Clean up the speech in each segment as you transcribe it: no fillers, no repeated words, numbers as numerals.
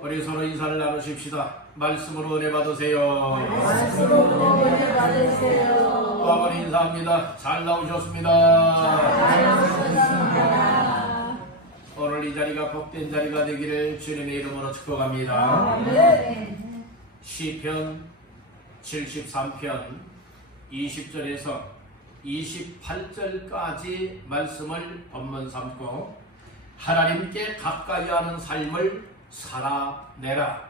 우리 서로 인사를 나누십시다. 말씀으로 은혜 받으세요. 말씀으로 은혜 받으세요. 또 한 번 인사합니다. 잘 나오셨습니다. 오늘 이 자리가 복된 자리가 되기를 주님의 이름으로 축복합니다. 시편 73편 20절에서 28절까지 말씀을 본문 삼고 하나님께 가까이 하는 삶을 살아내라.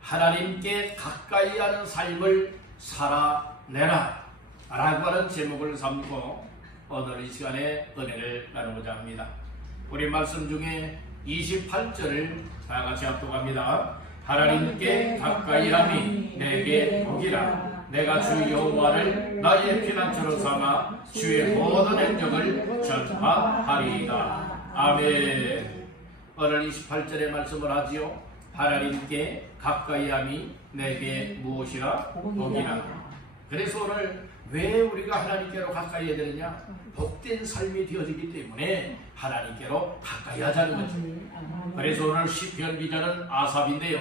하나님께 가까이 하는 삶을 살아내라 라고 하는 제목을 삼고 오늘 이 시간에 은혜를 나누고자 합니다. 우리 말씀 중에 28절을 다 같이 합독합니다. 하나님께 가까이 함이 내게 복이라. 내가 주 여호와를 나의 피난처로 삼아 주의 모든 행적을 전파하리이다. 아멘. 오늘 28절의 말씀을 하지요. 하나님께 가까이 함이 내게 무엇이라? 복이라. 그래서 오늘 왜 우리가 하나님께로 가까이 해야 되느냐? 복된 삶이 되어지기 때문에 하나님께로 가까이 하자는 거죠. 그래서 오늘 시편 기자는 아삽인데요.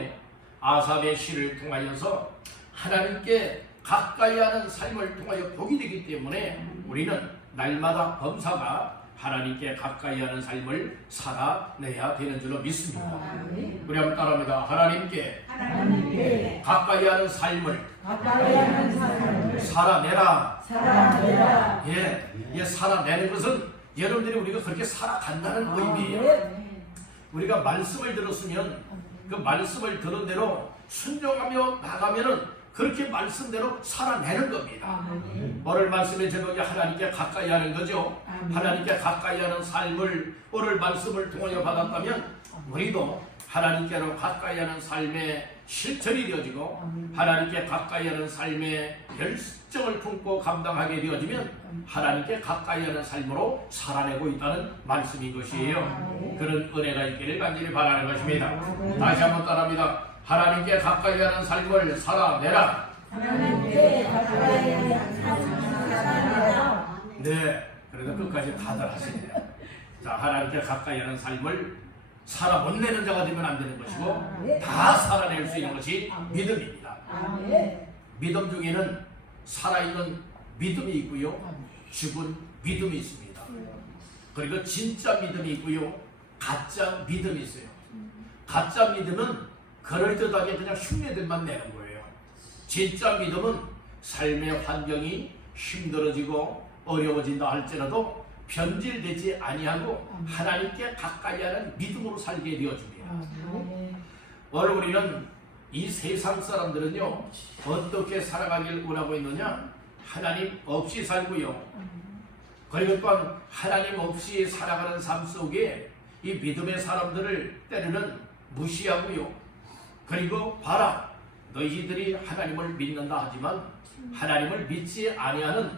아삽의 시를 통하여서 하나님께 가까이 하는 삶을 통하여 복이 되기 때문에 우리는 날마다 범사가 하나님께 가까이 하는 삶을 살아내야 되는 줄로 믿습니다. 우리 한번 따라합니다. 하나님께 가까이 하는 삶을 살아내라. 예, 살아내는 것은 여러분들이 우리가 그렇게 살아간다는 의미예요. 우리가 말씀을 들었으면 그 말씀을 들은 대로 순종하며 나가면은 그렇게 말씀대로 살아내는 겁니다. 오늘 말씀의 제목이 하나님께 가까이 하는 거죠. 하나님께 가까이 하는 삶을 오늘 말씀을 통하여 받았다면 우리도 하나님께로 가까이 하는 삶의 실천이 되어지고 하나님께 가까이 하는 삶의 열정을 품고 감당하게 되어지면 하나님께 가까이 하는 삶으로 살아내고 있다는 말씀인 것이에요. 그런 은혜가 있기를 간절히 바라는 것입니다. 다시 한번 따라합니다. 하나님께 가까이 하는 삶을 살아내라. 하나님께 가까이 하는 삶을 살아내라. 네, 그래도 끝까지 다들 하시네요. 자, 하나님께 가까이 하는 삶을 살아 못 내는 자가 되면 안 되는 것이고 다 살아낼 수 있는 것이 믿음입니다. 믿음 중에는 살아있는 믿음이 있고요, 죽은 믿음이 있습니다. 그리고 진짜 믿음이 있고요, 가짜 믿음이 있어요. 가짜 믿음은 그럴듯하게 그냥 흉내들만 내는 거예요. 진짜 믿음은 삶의 환경이 힘들어지고 어려워진다 할지라도 변질되지 아니하고 하나님께 가까이 하는 믿음으로 살게 되어줍니다. 오늘 우리는 이 세상 사람들은요, 어떻게 살아가길 원하고 있느냐? 하나님 없이 살고요, 그리고 또한 하나님 없이 살아가는 삶 속에 이 믿음의 사람들을 때로는 무시하고요, 그리고 봐라, 너희들이 하나님을 믿는다 하지만 하나님을 믿지 아니하는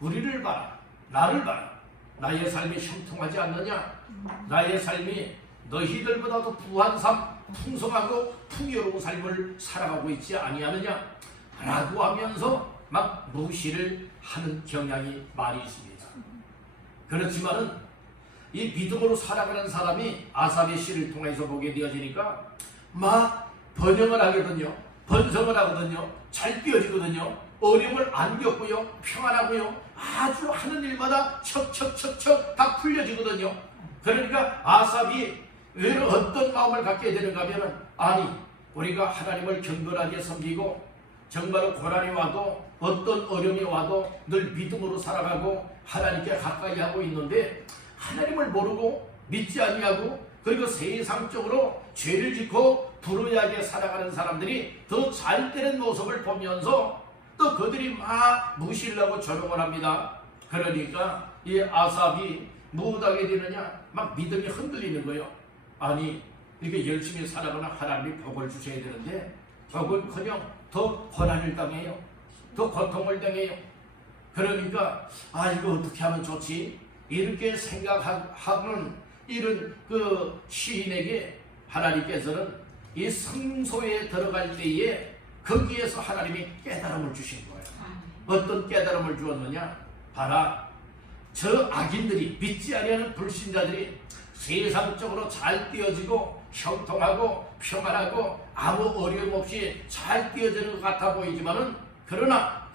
우리를 봐라, 나를 봐라. 나의 삶이 형통하지 않느냐? 나의 삶이 너희들보다도 부한 삶, 풍성하고 풍요로운 삶을 살아가고 있지 아니하느냐? 라고 하면서 막 무시를 하는 경향이 많이 있습니다. 그렇지만은 이 믿음으로 살아가는 사람이 아삽의 시를 통해서 보게 되어지니까 막 번영을 하거든요. 번성을 하거든요. 잘 뛰어지거든요. 어려움을 안 겪고요. 평안하고요. 아주 하는 일마다 척척척척 다 풀려지거든요. 그러니까 아삽이 왜 어떤 마음을 갖게 되는가 하면, 아니, 우리가 하나님을 경건하게 섬기고 정말로 고난이 와도 어떤 어려움이 와도 늘 믿음으로 살아가고 하나님께 가까이 하고 있는데 하나님을 모르고 믿지 아니하고 그리고 세상적으로 죄를 짓고 불의하게 살아가는 사람들이 더 잘 되는 모습을 보면서 또 그들이 막 무시를 하고 조롱을 합니다. 그러니까 이 아삽이 무엇하게 되느냐? 막 믿음이 흔들리는 거예요. 아니, 이렇게 열심히 살아가나 하나님이 복을 주셔야 되는데 복은커녕 더 고난을 당해요. 더 고통을 당해요. 그러니까 이거 어떻게 하면 좋지? 이렇게 생각하는 이런 그 시인에게 하나님께서는 이 성소에 들어갈 때에 거기에서 하나님이 깨달음을 주신 거예요. 어떤 깨달음을 주었느냐? 봐라, 저 악인들이, 믿지 아니하는 불신자들이 세상적으로 잘 띄어지고 형통하고 평안하고 아무 어려움 없이 잘 띄어지는 것 같아 보이지만은 그러나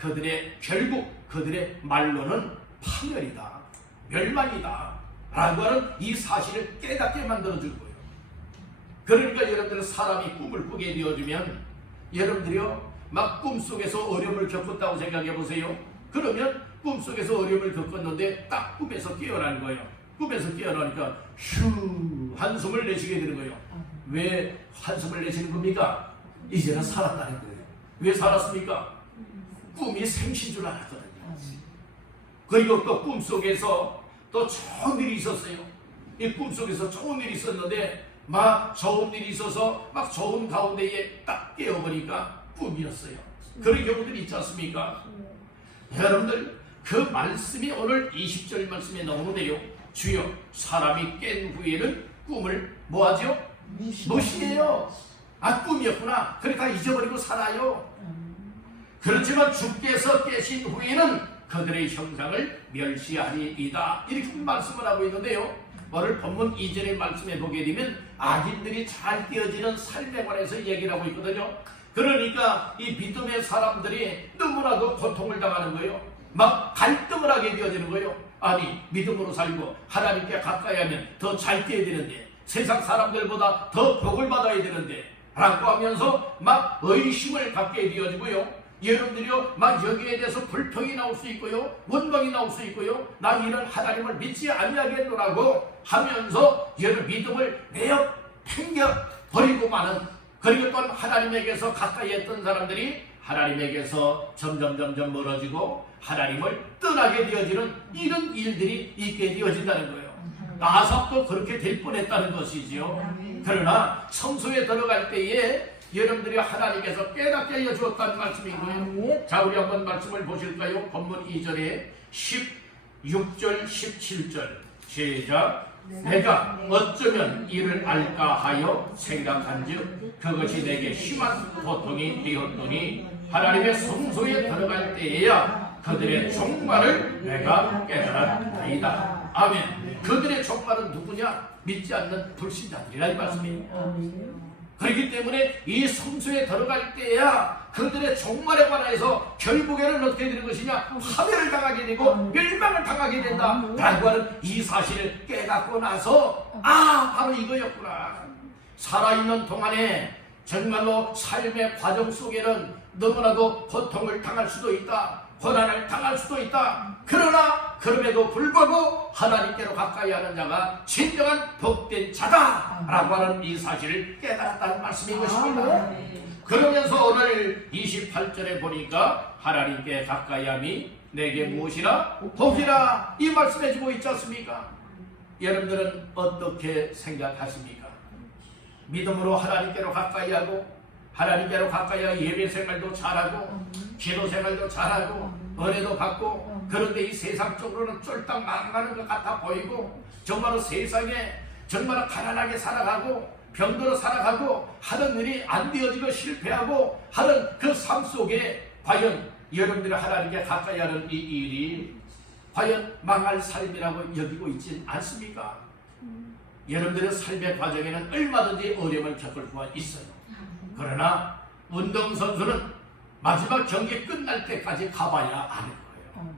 결국 그들의 말로는 파멸이다, 멸망이다 라고 하는 이 사실을 깨닫게 만들어줄 거예요. 그러니까 여러분들 사람이 꿈을 꾸게 되어주면 여러분들이요 막 꿈속에서 어려움을 겪었다고 생각해 보세요. 그러면 꿈속에서 어려움을 겪었는데 딱 꿈에서 깨어나는 거예요. 꿈에서 깨어나니까 휴 한숨을 내쉬게 되는 거예요. 왜 한숨을 내쉬는 겁니까? 이제는 살았다는 거예요. 왜 살았습니까? 꿈이 생신 줄 알았거든요. 그리고 또 꿈속에서 또 좋은 일이 있었어요. 이 꿈속에서 좋은 일이 있었는데 막 좋은 일이 있어서 막 좋은 가운데에 딱 깨어보니까 꿈이었어요. 그런 경우들이 있지 않습니까? 여러분들 그 말씀이 오늘 20절 말씀에 나오는데요. 주여 사람이 깬 후에는 꿈을 뭐하죠? 무시해요. 아 꿈이었구나. 그러니까 잊어버리고 살아요. 그렇지만 주께서 깨신 후에는 그들의 형상을 멸시하리이다. 이렇게 말씀을 하고 있는데요. 오늘 본문 2절의 말씀에 보게 되면 악인들이 잘 띄어지는 삶에 관해서 얘기를 하고 있거든요. 그러니까 이 믿음의 사람들이 너무나도 고통을 당하는 거예요. 막 갈등을 하게 되어지는 거예요. 아니 믿음으로 살고 하나님께 가까이 하면 더 잘 띄어야 되는데 세상 사람들보다 더 복을 받아야 되는데 라고 하면서 막 의심을 갖게 되어지고요. 여러분들이요 막 여기에 대해서 불평이 나올 수 있고요, 원망이 나올 수 있고요, 나 이런 하나님을 믿지 아니하겠노라고 하면서 여러분 믿음을 내어 팽겨 버리고 마는, 그리고 또 하나님에게서 가까이 했던 사람들이 하나님에게서 점점 멀어지고 하나님을 떠나게 되어지는 이런 일들이 있게 되어진다는 거예요. 아삽도 그렇게 될 뻔했다는 것이지요. 그러나 성소에 들어갈 때에 여러분들이 하나님께서 깨닫게 하여 주었다는 말씀이고요. 자, 우리 한번 말씀을 보실까요? 본문 2절에 16절 17절 시작. 내가 어쩌면 이를 알까 하여 생각한즉 그것이 내게 심한 고통이 되었더니 하나님의 성소에 들어갈 때에야 그들의 종말을 내가 깨달았나이다. 아멘. 그들의 종말은 누구냐? 믿지 않는 불신자들이라 이 말씀이에요. 그렇기 때문에 이 성소에 들어갈 때야 그들의 종말에 관해서 결국에는 어떻게 되는 것이냐? 파멸을 당하게 되고 멸망을 당하게 된다 라고 하는 이 사실을 깨닫고 나서 바로 이거였구나. 살아있는 동안에 정말로 삶의 과정 속에는 너무나도 고통을 당할 수도 있다, 고난을 당할 수도 있다. 그러나 그럼에도 불구하고 하나님께로 가까이 하는 자가 진정한 복된 자다라고 하는 이 사실을 깨달았다는 말씀인 것입니다. 그러면서 오늘 28절에 보니까 하나님께 가까이 함이 내게 무엇이라? 복이라 이 말씀해주고 있지 않습니까? 여러분들은 어떻게 생각하십니까? 믿음으로 하나님께로 가까이 하고 하나님께로 가까이 하여 예배 생활도 잘하고 기도 생활도 잘하고 은혜도 받고, 그런데 이 세상적으로는 쫄딱 망하는 것 같아 보이고 정말로 세상에 정말 가난하게 살아가고 병들어 살아가고 하던 일이 안 되어지고 실패하고 하는 그 삶 속에 과연 여러분들이 하나님께 가까이 하는 이 일이 과연 망할 삶이라고 여기고 있지 않습니까? 여러분들의 삶의 과정에는 얼마든지 어려움을 겪을 수가 있어요. 그러나 운동선수는 마지막 경기 끝날 때까지 가봐야 아는 거예요.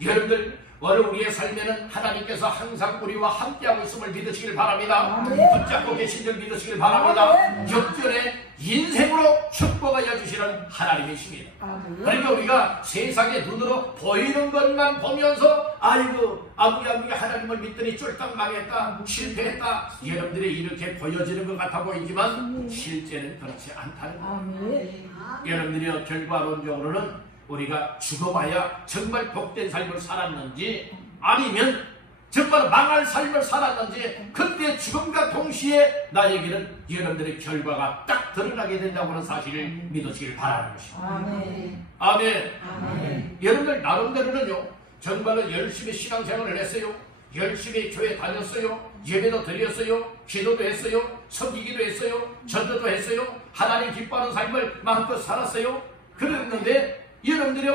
여러분들 오늘 우리의 삶에는 하나님께서 항상 우리와 함께하고 있음을 믿으시길 바랍니다. 붙잡고 계신 줄 믿으시길 바랍니다. 역전의 인생으로 축복하여 주시는 하나님이십니다. 그러니까 우리가 세상의 눈으로 보이는 것만 보면서 아이고 아무리 하나님을 믿더니 쫄딱 망했다, 실패했다, 여러분들이 이렇게 보여지는 것 같아 보이지만 실제는 그렇지 않다는 거예요. 여러분들이 결과론적으로는 우리가 죽어봐야 정말 복된 삶을 살았는지 아니면 정말 망할 삶을 살았는지 그때 죽음과 동시에 나에게는 여러분들의 결과가 딱 드러나게 된다고 하는 사실을 믿으시길 바라는 것입니다. 아멘. 여러분들 나름대로는요 정말로 열심히 신앙생활을 했어요. 열심히 교회 다녔어요. 예배도 드렸어요. 기도도 했어요. 섬기기도 했어요. 전도도 했어요. 하나님 기뻐하는 삶을 마음껏 살았어요. 그랬는데 여러분들이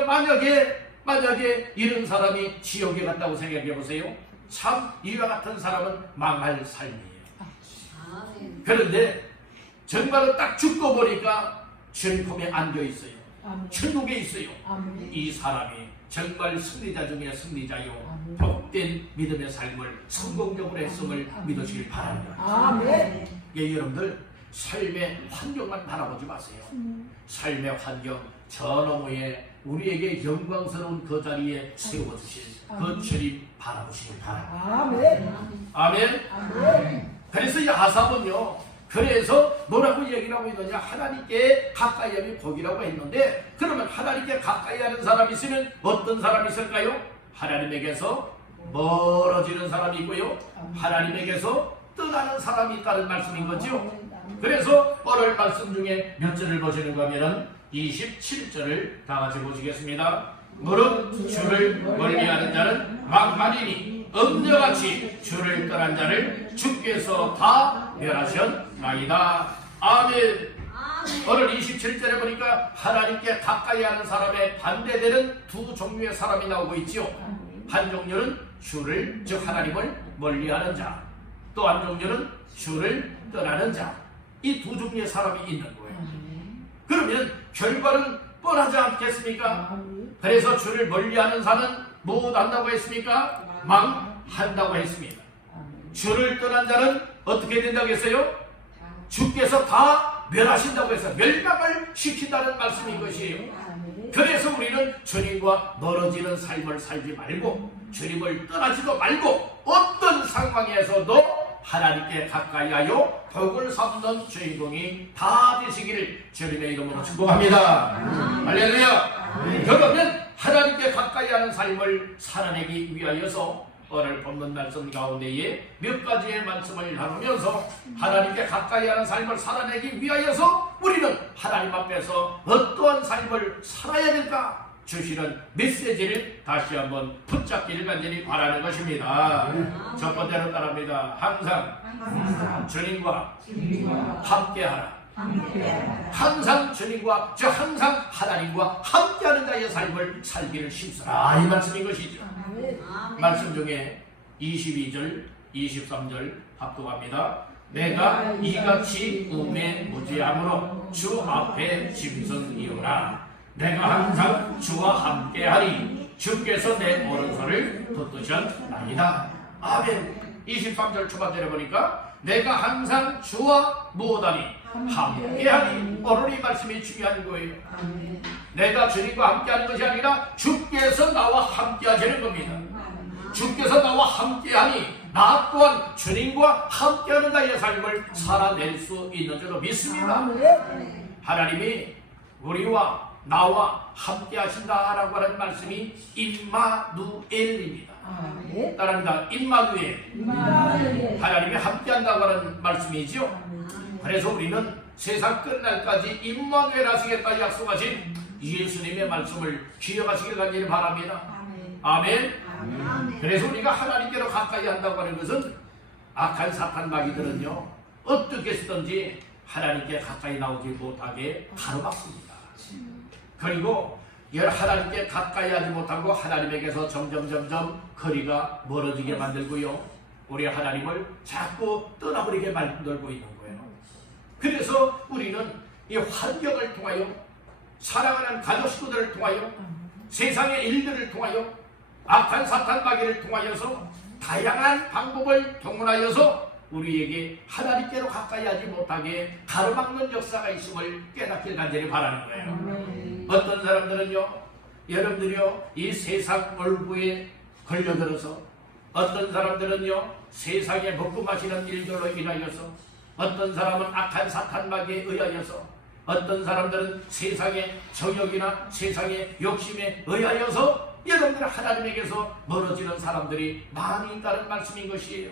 만약에 이런 사람이 지옥에 갔다고 생각해 보세요. 참 이와 같은 사람은 망할 삶이에요. 그런데 정말로 딱 죽고 보니까 천품에 앉아 있어요. 천국에 있어요. 이 사람이 정말 승리자 중에 승리자요, 복된 믿음의 삶을 성공적으로 했음을 믿으시길 바랍니다. 예, 여러분들 삶의 환경만 바라보지 마세요. 삶의 환경 저 너머에 우리에게 영광스러운 그 자리에 세워주신 그 주님 바라보시길 바랍니다. 아멘. 그래서 이 아삽은요, 그래서 뭐라고 얘기를 하고 있느냐, 하나님께 가까이 하면 복이라고 했는데, 그러면 하나님께 가까이 하는 사람이 있으면 어떤 사람이 있을까요? 하나님에게서 멀어지는 사람이 있고요, 하나님에게서 떠나는 사람이 있다는 말씀인 거죠. 그래서 오늘 말씀 중에 몇 절을 보시는가 하면은 27절을 다 같이 보시겠습니다. 무릇 주를 멀리하는 자는 망하리니 음녀같이 주를 떠난 자를 주께서 다 멸하셨나이다. 아멘. 오늘 27절에 보니까 하나님께 가까이 하는 사람에 반대되는 두 종류의 사람이 나오고 있지요. 한 종류는 주를, 즉 하나님을 멀리하는 자, 또 한 종류는 주를 떠나는 자. 이 두 종류의 사람이 있는 거예요. 그러면 결과는 뻔하지 않겠습니까? 그래서 주를 멀리하는 자는 뭐 한다고 했습니까? 망한다고 했습니다. 주를 떠난 자는 어떻게 된다고 했어요? 주께서 다 멸하신다고 해서 멸망을 시킨다는 말씀인 것이에요. 그래서 우리는 주님과 멀어지는 삶을 살지 말고, 주님을 떠나지도 말고, 어떤 상황에서도 하나님께 가까이하여 복을 삼는 주인공이 다 되시기를 주님의 이름으로 축복합니다. 할렐루야. 그러면 하나님께 가까이하는 삶을 살아내기 위하여서 오늘 본문 말씀 가운데에 몇 가지의 말씀을 나누면서 하나님께 가까이하는 삶을 살아내기 위하여서 우리는 하나님 앞에서 어떠한 삶을 살아야 될까 주시는 메시지를 다시 한번 붙잡기를 간절히 바라는 것입니다. 첫 번째로 따릅니다. 항상 주님과 함께하라. 항상 주님과, 저 항상 하나님과 함께하는 자의 삶을 살기를 힘쓰라, 이 말씀인 것이죠. 말씀 중에 22절, 23절 합독합니다. 내가 이같이 음에 무지함으로 주 앞에 짐승이오라. 내가 항상 주와 함께하리. 주께서 내 오른손을 붙드셨나이다. 아멘. 23절 초반절에 보니까 내가 항상 주와 무엇하니 함께하니. 오늘 이 말씀이 중요한 거예요. 내가 주님과 함께하는 것이 아니라 주께서 나와 함께하시는 겁니다. 주께서 나와 함께하니 나 또한 주님과 함께하는 자의 삶을 살아낼 수 있는 줄로 믿습니다. 하나님이 우리와 나와 함께 하신다라고 하는 말씀이 임마누엘입니다. 따라합니다. 임마누엘. 하나님이 함께 한다고 하는 말씀이지요. 그래서 우리는 세상 끝날까지 임마누엘 하시겠다 약속하신 예수님의 말씀을 기억하시길 간절히 바랍니다. 아멘. 그래서 우리가 하나님께로 가까이 한다고 하는 것은 악한 사탄 마귀들은요, 어떻게 쓰든지 하나님께 가까이 나오지 못하게 가로막습니다. 그리고 하나님께 가까이 하지 못하고 하나님에게서 점점 거리가 멀어지게 만들고요, 우리 하나님을 자꾸 떠나버리게 만들고 있는 거예요. 그래서 우리는 이 환경을 통하여, 사랑하는 가족 식구들을 통하여, 세상의 일들을 통하여, 악한 사탄 마귀를 통하여서 다양한 방법을 동원하여서 우리에게 하나님께로 가까이 하지 못하게 가로막는 역사가 있음을 깨닫길 간절히 바라는 거예요. 어떤 사람들은요, 여러분들이요, 이 세상 얼굴에 걸려들어서, 어떤 사람들은요 세상에 먹고 마시는 일들로 인하여서, 어떤 사람은 악한 사탄 마귀에 의하여서, 어떤 사람들은 세상의 정욕이나 세상의 욕심에 의하여서 여러분들 하나님에게서 멀어지는 사람들이 많이 있다는 말씀인 것이에요.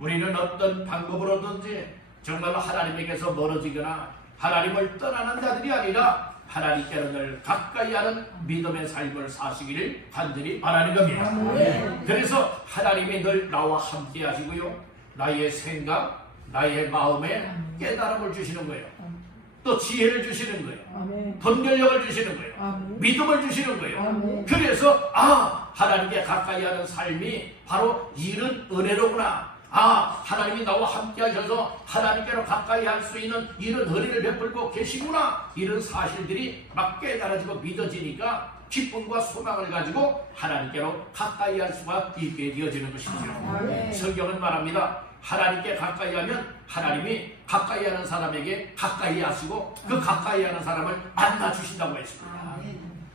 우리는 어떤 방법으로든지 정말로 하나님에게서 멀어지거나 하나님을 떠나는 자들이 아니라 하나님께로 늘 가까이 하는 믿음의 삶을 사시기를 간절히 바라는 겁니다. 그래서 하나님이 늘 나와 함께 하시고요, 나의 생각, 나의 마음에 깨달음을 주시는 거예요. 또 지혜를 주시는 거예요. 아멘. 분별력을 주시는 거예요. 아멘. 믿음을 주시는 거예요. 아멘. 그래서 하나님께 가까이 하는 삶이 바로 이런 은혜로구나. 하나님이 나와 함께 하셔서 하나님께로 가까이 할 수 있는 이런 은혜를 베풀고 계시구나. 이런 사실들이 막 깨달아지고 믿어지니까 기쁨과 소망을 가지고 하나님께로 가까이 할 수가 있게 되어지는 것이죠. 아멘. 성경은 말합니다. 하나님께 가까이 하면 하나님이 가까이 하는 사람에게 가까이 하시고 그 가까이 하는 사람을 만나 주신다고 했습니다.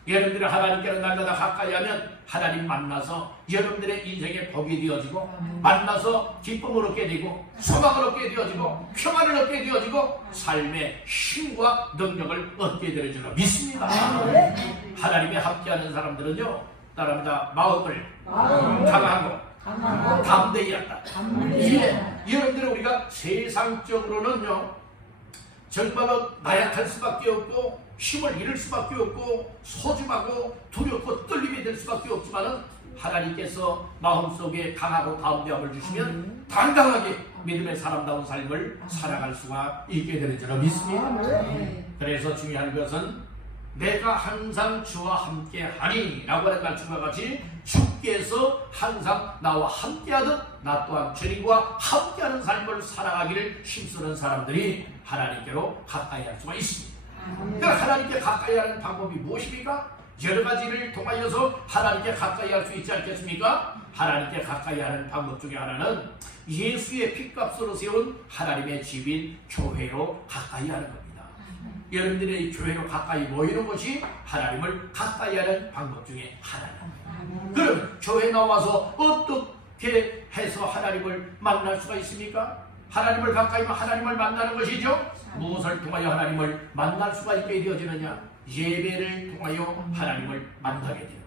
여러분들이 하나님께로 날마다 가까이 하면 하나님 만나서 여러분들의 인생의 복이 되어지고 만나서 기쁨을 얻게 되고 소망을 얻게 되어지고 평안을 얻게 되어지고 삶의 힘과 능력을 얻게 되는 줄로 믿습니다. 하나님이 함께하는 사람들은요, 따라합니다. 마음을 강하고 담대히 한다. 여러분들 우리가 세상적으로는요 정말로 나약할 수밖에 없고 힘을 잃을 수밖에 없고 소중하고 두렵고 떨림이 될 수밖에 없지만은 하나님께서 마음속에 강하고 담대함을 주시면 당당하게 믿음의 사람다운 삶을 살아갈 수가 있게 되는 줄로 믿습니다. 그래서 중요한 것은 내가 항상 주와 함께 하니 라고 하는 말씀과 같이 주께서 항상 나와 함께하듯 나 또한 주님과 함께하는 삶을 살아가기를 힘쓰는 사람들이 하나님께로 가까이 할 수가 있습니다. 그러니까 하나님께 가까이 하는 방법이 무엇입니까? 여러 가지를 통하여서 하나님께 가까이 할 수 있지 않겠습니까? 하나님께 가까이 하는 방법 중에 하나는 예수의 핏값으로 세운 하나님의 집인 교회로 가까이 하는 겁니다. 여러분들의 교회로 가까이 모이는 것이 하나님을 가까이 하는 방법 중에 하나입니다. 그럼 교회 나와서 어떻게 해서 하나님을 만날 수가 있습니까? 하나님을 가까이 하면 하나님을 만나는 것이죠. 무엇을 통하여 하나님을 만날 수가 있게 되어지느냐? 예배를 통하여 하나님을 만나게 됩니다.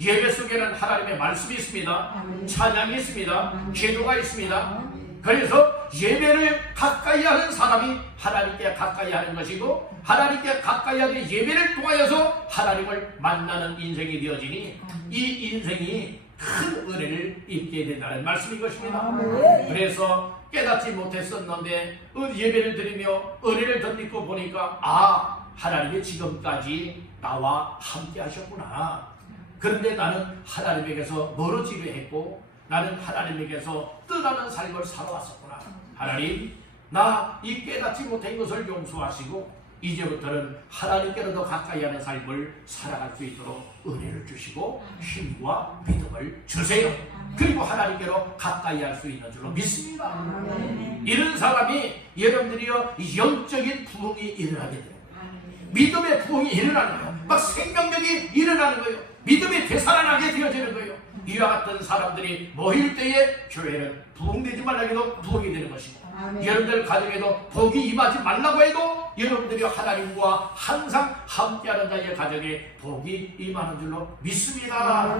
예배 속에는 하나님의 말씀이 있습니다. 찬양이 있습니다. 기도가 있습니다. 그래서 예배를 가까이 하는 사람이 하나님께 가까이 하는 것이고 하나님께 가까이 하는 예배를 통하여서 하나님을 만나는 인생이 되어지니 이 인생이 큰 은혜를 입게 된다는 말씀인 것입니다. 그래서 깨닫지 못했었는데 예배를 드리며 은혜를 덧입고 보니까 하나님이 지금까지 나와 함께 하셨구나. 그런데 나는 하나님에게서 멀어지려 했고 나는 하나님에게서 떠나는 삶을 살아왔었구나. 하나님, 나 이 깨닫지 못한 것을 용서하시고 이제부터는 하나님께로 더 가까이 하는 삶을 살아갈 수 있도록 은혜를 주시고 힘과 믿음을 주세요. 그리고 하나님께로 가까이 할 수 있는 줄로 믿습니다. 이런 사람이 여러분들이요 영적인 부흥이 일어나게 돼요. 믿음의 부흥이 일어나는 거예요. 막 생명력이 일어나는 거예요. 믿음이 되살아나게 되어지는 거예요. 이와 같은 사람들이 모일 때에 교회는 부흥되지 말라고 해도 부흥이 되는 것이고 여러분들 가정에도 복이 임하지 말라고 해도 여러분들이 하나님과 항상 함께하는 자의 가정에 복이 임하는 줄로 믿습니다.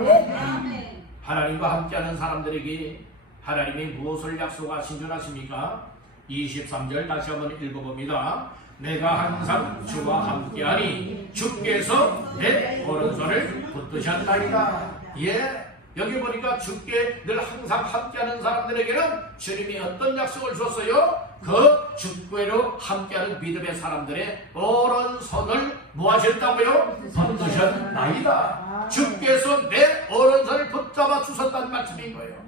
하나님과 함께하는 사람들에게 하나님이 무엇을 약속하신 줄 아십니까? 23절 다시 한번 읽어봅니다. 내가 항상 주와 함께하니 주께서 내 오른손을 붙드셨나이다. 여기 보니까 주께 늘 항상 함께하는 사람들에게는 주님이 어떤 약속을 줬어요? 그 주께로 함께하는 믿음의 사람들의 오른손을 뭐 하셨다고요? 붙드셨나이다. 주께서 내 오른손을 붙잡아 주셨다는 말씀인 거예요.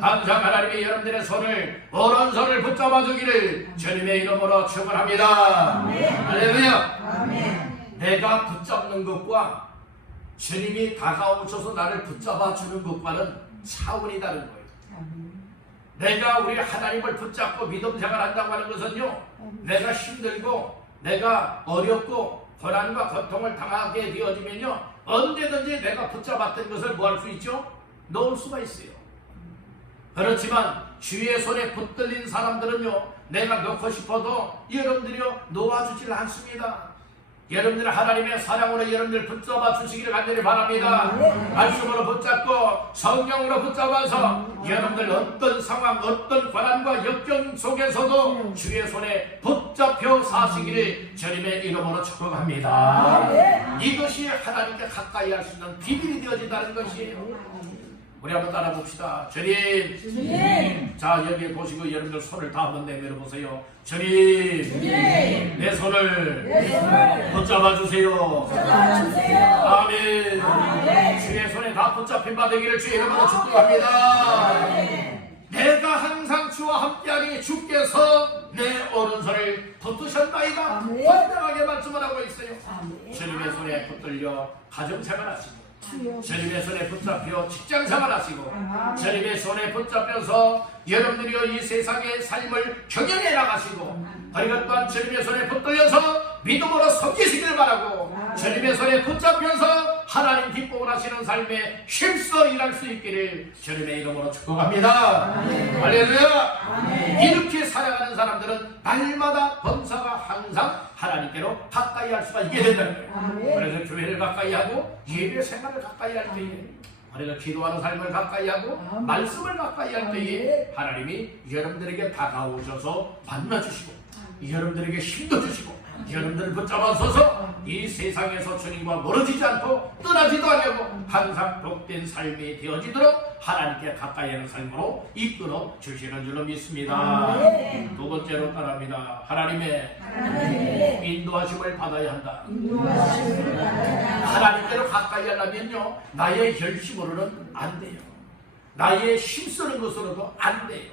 항상 하나님이 여러분들의 손을 오른손을 붙잡아 주기를 주님의 이름으로 축원합니다. 할렐루야. 내가 붙잡는 것과 주님이 다가오셔서 나를 붙잡아 주는 것과는 차원이 다른 거예요. 내가 우리 하나님을 붙잡고 믿음 생활한다고 하는 것은요, 내가 힘들고 내가 어렵고 고난과 고통을 당하게 되어지면요, 언제든지 내가 붙잡았던 것을 뭐 할 수 있죠? 놓을 수가 있어요. 그렇지만 주의 손에 붙들린 사람들은요, 내가 놓고 싶어도 여러분들이요 놓아주질 않습니다. 여러분들 하나님의 사랑으로 여러분들 붙잡아 주시기를 간절히 바랍니다. 말씀으로 붙잡고 성경으로 붙잡아서 여러분들 어떤 상황 어떤 고난과 역경 속에서도 주의 손에 붙잡혀 사시기를 주님의 이름으로 축복합니다. 이것이 하나님께 가까이 할 수 있는 비밀이 되어진다는 것이에요. 우리 한번 따라 봅시다. 주님. 주님. 자, 여기에 보시고 여러분들 손을 다 한번 내밀어 보세요. 주님. 주님. 내 손을 내 손을 붙잡아 주세요. 붙잡아주세요. 아멘. 아멘. 주의 손에 다 붙잡힌 바 되기를 주의 이름으로 축복합니다. 내가 항상 주와 함께하니 주께서 내 오른손을 붙드셨나이다. 아멘. 분명하게 말씀을 하고 있어요. 아멘. 주님의 손에 붙들려 가정생활 하시고, 주여. 주님의 손에 붙잡혀 직장생활 하시고, 아멘. 주님의 손에 붙잡혀서 여러분들이여 이 세상의 삶을 경영해 나가시고, 그리고 또한 주님의 손에 붙들려서 믿음으로 섬기시길 바라고, 주님의 손에 붙잡혀서 하나님 기쁨을 하시는 삶에 힘써 일할 수 있기를 주님의 이름으로 축복합니다. 할렐루야. 이렇게 살아가는 사람들은 날마다 범사가 항상 하나님께로 가까이 할 수가 있게 된다는 거예요. 아멘. 그래서 교회를 가까이 하고 예배 생활을 가까이 할 때에, 우리가 기도하는 삶을 가까이 하고 아멘. 말씀을 가까이 할 때에 하나님이 여러분들에게 다가오셔서 만나주시고 여러분들에게 힘도 주시고 여러분들을 붙잡아서서 이 세상에서 주님과 멀어지지 않고 떠나지도 않고 항상 복된 삶이 되어지도록 하나님께 가까이 하는 삶으로 이끌어 주시는 줄로 믿습니다. 아멘. 두 번째로 따라합니다. 하나님의 하나님의 인도하심을 받아야 한다. 인도하심을 받아야 하나님께로 가까이 하려면요, 나의 열심으로는 안 돼요. 나의 힘쓰는 것으로도 안 돼요.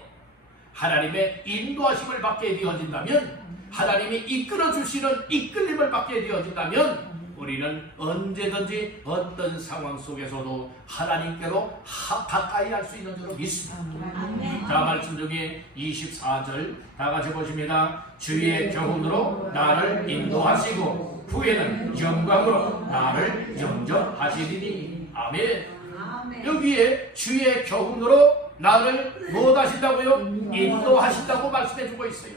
하나님의 인도하심을 받게 되어진다면, 하나님이 이끌어 주시는 이끌림을 받게 되어진다면, 우리는 언제든지 어떤 상황 속에서도 하나님께로 가까이 할 수 있는 줄로 믿습니다. 자, 말씀 중에 24절 다 같이 보십니다. 주의 교훈으로 나를 인도하시고 후에는 영광으로 나를 영접하시리니. 아멘. 여기에 주의 교훈으로 나를 무엇 하신다고요? 인도하신다고 말씀해주고 있어요.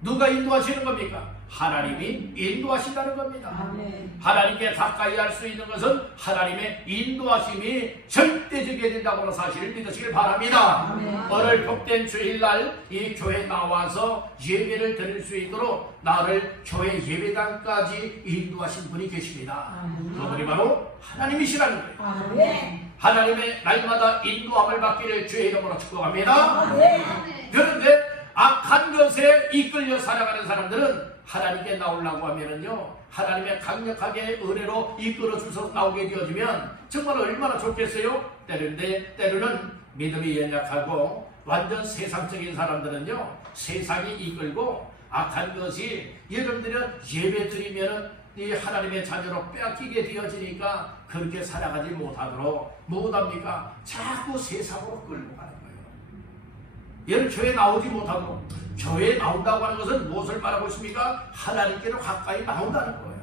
누가 인도하시는 겁니까? 하나님이 인도하신다는 겁니다. 아멘. 하나님께 가까이 할 수 있는 것은 하나님의 인도하심이 절대적이 된다고 하는 사실을 믿으시길 바랍니다. 아멘. 오늘 복된 주일날 이 교회 나와서 예배를 드릴 수 있도록 나를 교회 예배당까지 인도하신 분이 계십니다. 아멘. 그분이 바로 하나님이시라는 거예요. 아멘. 하나님의 날마다 인도함을 받기를 주의 이름으로 축복합니다. 아멘. 그런데 악한 것에 이끌려 살아가는 사람들은 하나님께 나오려고 하면은요, 하나님의 강력하게 은혜로 이끌어 주셔서 나오게 되어지면 정말 얼마나 좋겠어요? 때로는 믿음이 연약하고 완전 세상적인 사람들은요, 세상이 이끌고 악한 것이 여러분들은 예배 드리면은 이 하나님의 자녀로 빼앗기게 되어지니까 그렇게 살아가지 못하도록 못합니까? 자꾸 세상으로 끌고 가는 거예요. 얘는 교회 나오지 못하고, 교회에 나온다고 하는 것은 무엇을 말하고 있습니까? 하나님께로 가까이 나온다는 거예요.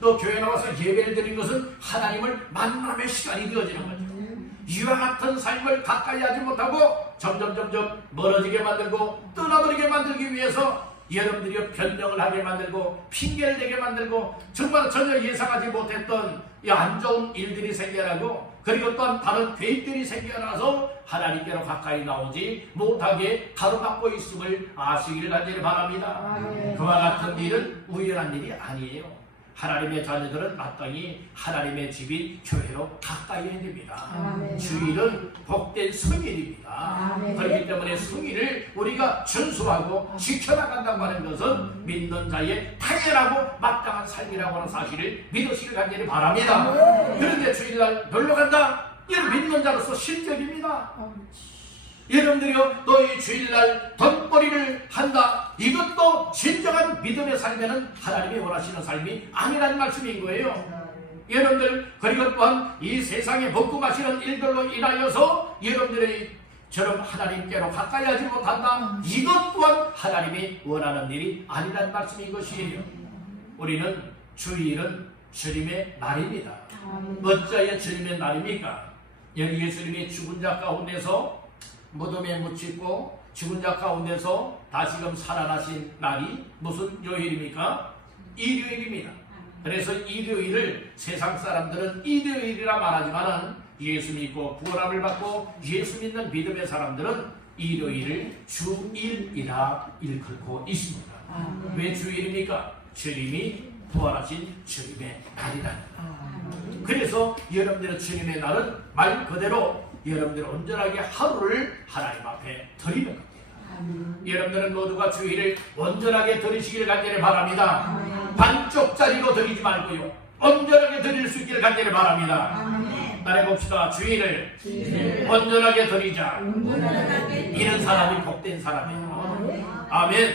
또 교회 나와서 예배를 드리는 것은 하나님을 만남의 시간이 되어지는 거죠. 이와 같은 삶을 가까이 하지 못하고 점점 멀어지게 만들고 떠나버리게 만들기 위해서 여러분들이 변명을 하게 만들고 핑계를 대게 만들고 정말 전혀 예상하지 못했던 이 안 좋은 일들이 생겨나고, 그리고 또한 다른 괴입들이 생겨나서 하나님께로 가까이 나오지 못하게 가로막고 있음을 아시기를 간절히 바랍니다. 아멘. 그와 같은 일은 우연한 일이 아니에요. 하나님의 자녀들은 마땅히 하나님의 집인 교회로 가까이 해야 됩니다. 아멘. 주일은 복된 성일입니다. 아멘. 그렇기 때문에 성일을 우리가 준수하고 지켜나간다고 하는 것은 믿는 자의 당연하고 마땅한 삶이라고 하는 사실을 믿으시길 간절히 바랍니다. 아멘. 그런데 주일날 놀러 간다? 이는 믿는 자로서 실적입니다. 여러분들이요, 너희 주일날 돈벌이를 한다, 이것도 진정한 믿음의 삶에는 하나님이 원하시는 삶이 아니라는 말씀인 거예요. 여러분들, 그리고 또한 이 세상에 먹고 마시는 일들로 인하여서 여러분들이 저런 하나님께로 가까이 하지 못한다, 이것 또한 하나님이 원하는 일이 아니라는 말씀인 것이에요. 우리는 주일은 주님의 날입니다. 어찌하여 주님의 날입니까? 여기 예수님이 죽은 자 가운데서 무덤에 묻히고 죽은 자 가운데서 다시금 살아나신 날이 무슨 요일입니까? 일요일입니다. 그래서 일요일을 세상 사람들은 일요일이라 말하지만 예수 믿고 구원함을 받고 예수 믿는 믿음의 사람들은 일요일을 주일이라 일컬고 있습니다. 왜 주일입니까? 주님이 부활하신 주님의 날이라는 거예요. 그래서 여러분들의 주님의 날은 말 그대로 여러분들 온전하게 하루를 하나님 앞에 드리는 겁니다. 여러분들은 모두가 주일을 온전하게 드리시기를 간절히 바랍니다. 반쪽짜리로 드리지 말고요, 온전하게 드릴 수 있기를 간절히 바랍니다. 말해봅시다. 주일을 온전하게 드리자. 이런 사람이 복된 사람이에요. 아멘.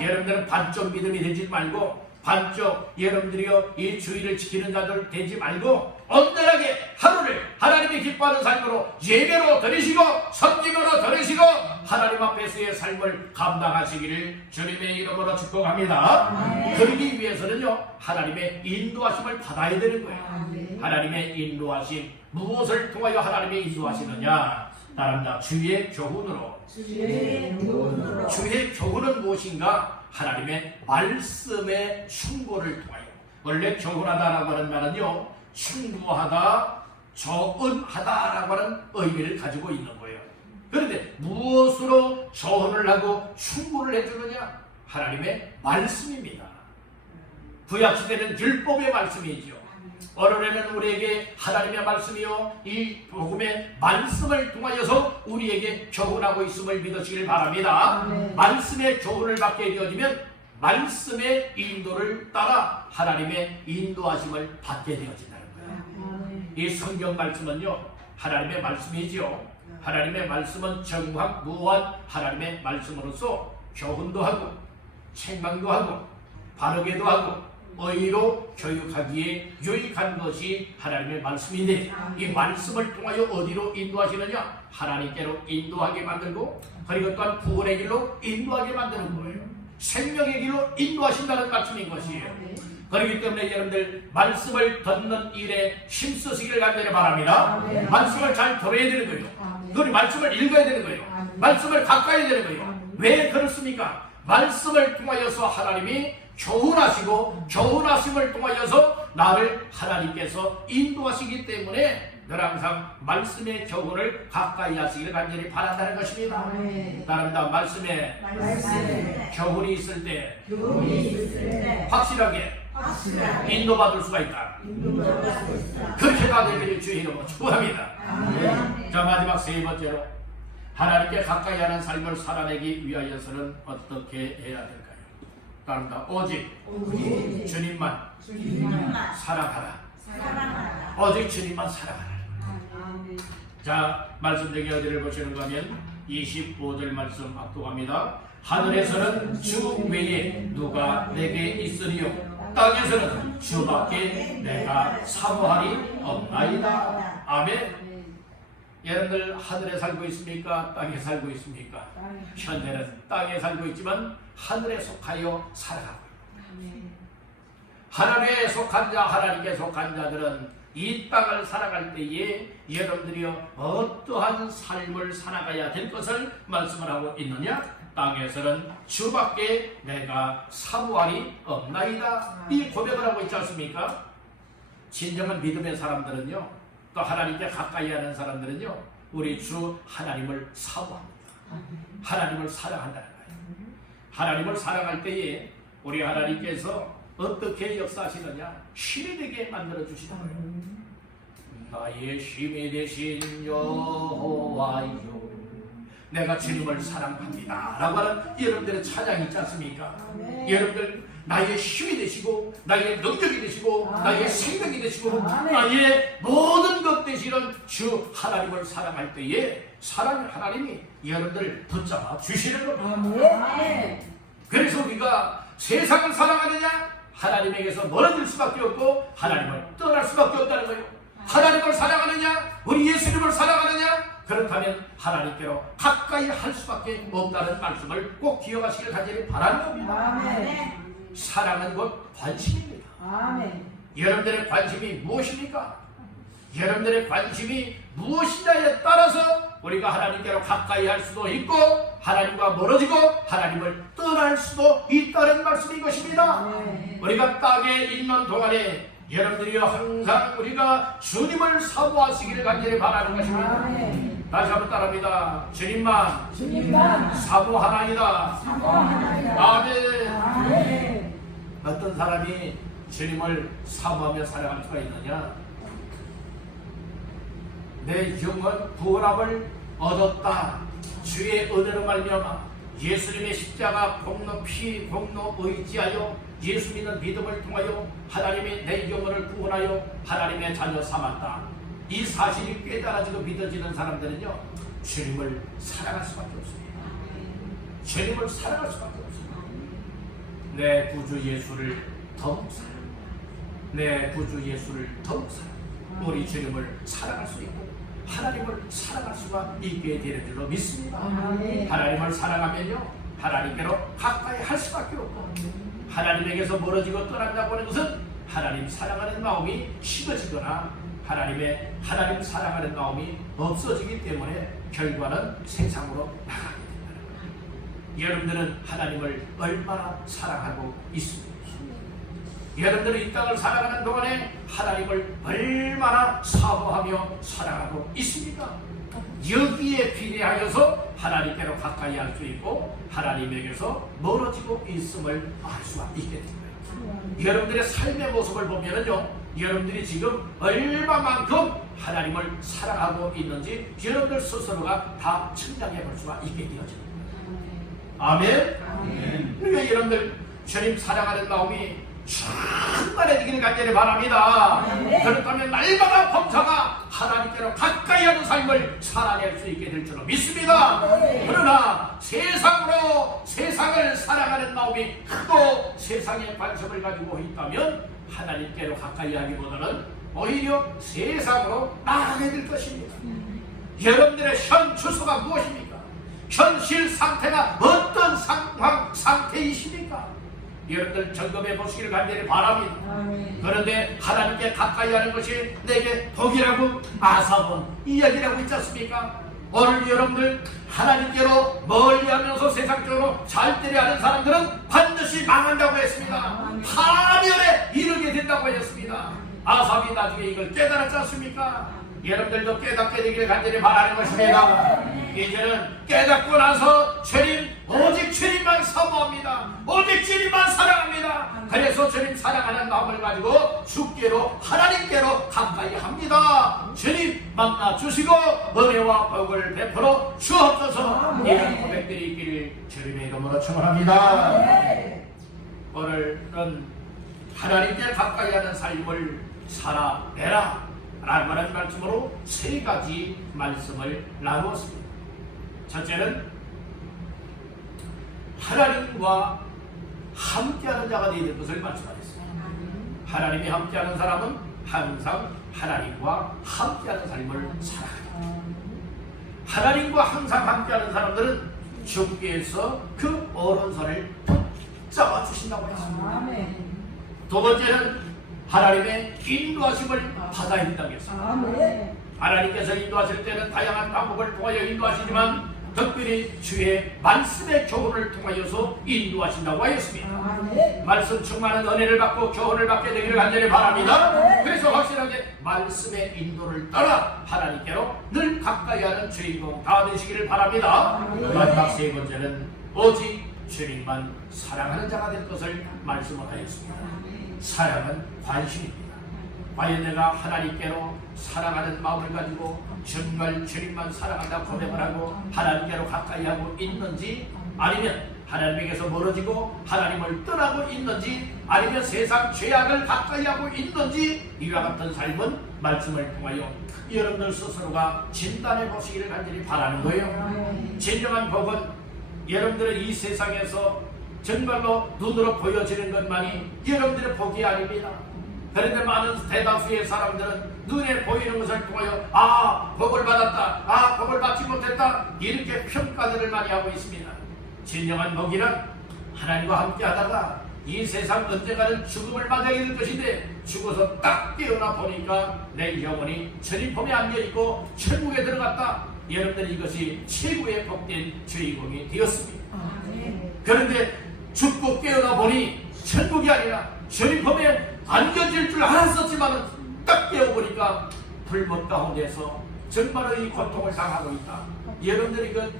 여러분들은 반쪽 믿음이 되지 말고, 반쪽 여러분들이요 이 주의를 지키는 자들 되지 말고, 온전하게 하루를 하나님이 기뻐하는 삶으로 예배로 드리시고 섬김으로 드리시고 하나님 앞에서의 삶을 감당하시기를 주님의 이름으로 축복합니다. 그러기 위해서는요 하나님의 인도하심을 받아야 되는 거예요. 하나님의 인도하심, 무엇을 통하여 하나님이 인도하시느냐? 따릅니다. 주의 교훈으로. 주의 교훈은 무엇인가? 하나님의 말씀의 충고를 통하여. 원래 교훈하다라고 하는 말은요 충고하다, 조언하다라고 하는 의미를 가지고 있는 거예요. 그런데 무엇으로 조언을 하고 충고를 해주느냐? 하나님의 말씀입니다. 구약시대는 율법의 말씀이지요. 오늘에는 우리에게 하나님의 말씀이요 이 복음의 말씀을 통하여서 우리에게 교훈하고 있음을 믿으시길 바랍니다. 말씀의 교훈을 받게 되어지면 말씀의 인도를 따라 하나님의 인도하심을 받게 되어진다는 거예요. 이 성경 말씀은요 하나님의 말씀이지요. 하나님의 말씀은 정확무한 하나님의 말씀으로서 교훈도 하고 책망도 하고 바르게도 하고 의로 교육하기에 유익한 것이 하나님의 말씀인데, 이 말씀을 통하여 어디로 인도하시느냐? 하나님께로 인도하게 만들고, 그리고 또한 구원의 길로 인도하게 만드는 거예요. 생명의 길로 인도하신다는 말씀인 것이에요. 그렇기 때문에 여러분들 말씀을 듣는 일에 힘쓰시기를 간절히 바랍니다. 말씀을 잘 들어야 되는 거예요. 그리고 말씀을 읽어야 되는 거예요. 말씀을 가까이 되는 거예요. 왜 그렇습니까? 말씀을 통하여서 하나님이 교훈하시고 교훈하심을 통하여서 나를 하나님께서 인도하시기 때문에 늘 항상 말씀의 교훈을 가까이 하시기를 간절히 바란다는 것입니다. 따릅니다. 말씀에 교훈이 있을 때 확실하게 인도받을 수가 있다. 그렇게 다 되기를 주의 이름으로 축복합니다. 자, 마지막 세 번째로 하나님께 가까이 하는 삶을 살아내기 위하여서는 어떻게 해야 될까요? 따릅니다. 오직 주님만 사랑하라. 오직 주님만 사랑하라. 자, 말씀드리기 어디를 보시는가 하면 25절 말씀 압도합니다. 하늘에서는 주 외에 누가 내게 있으리요, 땅에서는 주밖에 내가 사모하리 없나이다. 아멘. 여러분들 하늘에 살고 있습니까? 땅에 살고 있습니까? 현재는 땅에 살고 있지만 하늘에 속하여 살아가고 있습니다. 하늘에 속한 자, 하나님께 속한 자들은 이 땅을 살아갈 때에 여러분들이요 어떠한 삶을 살아가야 될 것을 말씀을 하고 있느냐? 땅에서는 주밖에 내가 사모하리 없나이다. 이 고백을 하고 있지 않습니까? 진정한 믿음의 사람들은요, 또 하나님께 가까이 하는 사람들은요 우리 주 하나님을 사모합니다. 하나님을 사랑한다는 거예요. 하나님을 사랑할 때에 우리 하나님께서 어떻게 역사하시느냐? 힘이 되게 만들어 주시는 거예요. 나의 힘이 되신 여호와여, 내가 주님을 사랑합니다 라고 하는 여러분들의 찬양이 있지 않습니까? 여러분들 나의 힘이 되시고 나의 능력이 되시고 나의 생명이 되시고 나의 모든 것 되시는 주 하나님을 사랑할 때에 사랑 하나님이 여러분들 붙잡아 주시는 겁니다. 그래서 우리가 세상을 사랑하느냐? 하나님에게서 멀어질 수밖에 없고 하나님을 떠날 수밖에 없다는 거예요. 하나님을 사랑하느냐? 우리 예수님을 사랑하느냐? 그렇다면 하나님께로 가까이 할 수밖에 없다는 말씀을 꼭 기억하시길 간절히 바라는 겁니다. 사랑은 곧 관심입니다. 여러분들의 관심이 무엇입니까? 여러분들의 관심이 무엇이냐에 따라서 우리가 하나님께로 가까이 할 수도 있고 하나님과 멀어지고 하나님을 떠날 수도 있다는 말씀인 것입니다. 우리가 땅에 있는 동안에 여러분들이 항상 우리가 주님을 사모하시기를 간절히 바라는 것입니다. 다시 한번 따라합니다. 주님만 사모하나이다. 아멘. 어떤 사람이 주님을 사모하며 살아갈 수가 있느냐? 내 영혼 구원함을 얻었다. 주의 은혜로 말미암아 예수님의 십자가 공로 피 공로 의지하여 예수 믿는 믿음을 통하여 하나님이 내 영혼을 구원하여 하나님의 자녀 삼았다. 이 사실이 깨달아지고 믿어지는 사람들은요, 주님을 사랑할 수밖에 없습니다. 주님을 사랑할 수밖에 없습니다. 내 구주 예수를 더욱 사랑, 내 구주 예수를 더욱 사랑. 우리 주님을 사랑할 수 있고 하나님을 사랑할 수가 있게 되는 줄로 믿습니다. 하나님을 사랑하면요, 하나님께로 가까이 할 수밖에 없고, 하나님에게서 멀어지고 떠난다고 하는 것은 하나님 사랑하는 마음이 식어지거나 하나님 사랑하는 마음이 없어지기 때문에 결과는 세상으로 나가게 된다는 거예요. 여러분들은 하나님을 얼마나 사랑하고 있습니까? 여러분들은 이 땅을 살아가는 동안에 하나님을 얼마나 사모하며 사랑하고 있습니까? 여기에 비례하여서 하나님께로 가까이 할 수 있고 하나님에게서 멀어지고 있음을 알 수가 있게 됩니다. 여러분들의 삶의 모습을 보면은요, 여러분들이 지금 얼마만큼 하나님을 사랑하고 있는지 여러분들 스스로가 다 측량해 볼 수가 있게 되어집니다. 아멘. 그러니까 여러분들 주님 사랑하는 마음이 충만해지기를 간절히 바랍니다. 그렇다면 날마다 범사가 하나님께로 가까이 하는 삶을 살아낼 수 있게 될 줄로 믿습니다. 그러나 세상을 사랑하는 마음이 또 세상에 관심을 가지고 있다면 하나님께로 가까이 하기보다는 오히려 세상으로 나가게 될 것입니다. 여러분들의 현 주소가 무엇입니까? 현실 상태가 어떤 상태이십니까? 여러분들 점검해 보시기를 간절히 바랍니다. 그런데 하나님께 가까이 하는 것이 내게 복이라고 아삽은 이야기라고 있지 않습니까? 오늘 여러분들 하나님께로 멀리하면서 세상적으로 잘되려 하는 사람들은 반드시 망한다고 했습니다. 파멸에 이르게 된다고 했습니다. 아삽이 나중에 이걸 깨달았지 않습니까? 여러분들도 깨닫게 되기를 간절히 바라는 것입니다. 이제는 깨닫고 나서 오직 주님만 사모합니다. 오직 주님만 사랑합니다. 그래서 주님 사랑하는 마음을 가지고 주께로 하나님께로 가까이 합니다. 주님 만나 주시고 은혜와 복을 베풀어 주옵소서. 이런 고백들이 있기를 주님의 이름으로 축원합니다. 오늘은 하나님께 가까이 하는 삶을 살아내라 라는 말씀으로 세 가지 말씀을 나누었습니다. 첫째는 하나님과 함께하는 자가 되어야 될 것을 말씀하셨습니다. 하나님이 함께하는 사람은 항상 하나님과 함께하는 삶을 살아간다. 하나님과 항상 함께하는 사람들은 주께서 그 오른손을 붙잡아 주신다고 했습니다. 두 번째는 하나님의 인도하심을 받아야 된다고 했습니다. 하나님께서 인도하실 때는 다양한 방법을 통하여 인도하시지만 특별히 주의 말씀의 교훈을 통하여서 인도하신다고 하였습니다. 말씀 충만한 은혜를 받고 교훈을 받게 되기를 간절히 바랍니다. 그래서 확실하게 말씀의 인도를 따라 하나님께로 늘 가까이 하는 주인공 다 되시기를 바랍니다. 마지막 세 번째는 오직 주님만 사랑하는 자가 될 것을 말씀을 하였습니다. 사랑은 관심입니다. 과연 내가 하나님께로 사랑하는 마음을 가지고 정말 주님만 사랑한다고 고백을 하고 하나님께로 가까이 하고 있는지, 아니면 하나님에게서 멀어지고 하나님을 떠나고 있는지, 아니면 세상 죄악을 가까이 하고 있는지, 이와 같은 삶은 말씀을 통하여 여러분들 스스로가 진단해 보시기를 간절히 바라는 거예요. 진정한 복은 여러분들은 이 세상에서 정말로 눈으로 보여지는 것만이 여러분들의 복이 아닙니다. 그런데 많은 대다수의 사람들은 눈에 보이는 것을 통하여 복을 받았다, 복을 받지 못했다, 이렇게 평가들을 많이 하고 있습니다. 진정한 복이는 하나님과 함께 하다가 이 세상 언젠가는 죽음을 맞이하게 될 것인데 죽어서 딱 깨어나 보니까 내 영혼이 주님 품에 안겨있고 천국에 들어갔다. 여러분들은 이것이 최고의 복된 주인공이 되었습니다. 그런데 죽고 깨어나 보니 천국이 아니라 주님 품에 안겨질 줄 알았었지만 딱 깨어보니까 불못 가운데서 정말로 이 고통을 당하고 있다. 여러분들 이건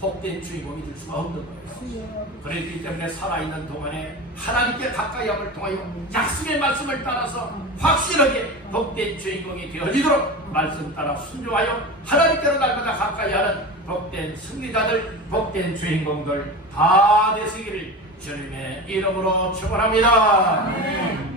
복된 주인공이 될 수가 없는 거예요. 그렇기 때문에 살아있는 동안에 하나님께 가까이 함을 통하여 약속의 말씀을 따라서 확실하게 복된 주인공이 되어지도록 말씀 따라 순종하여 하나님께로 날마다 가까이 하는 복된 승리자들, 복된 주인공들 다 되시기를 주님의 이름으로 축원합니다.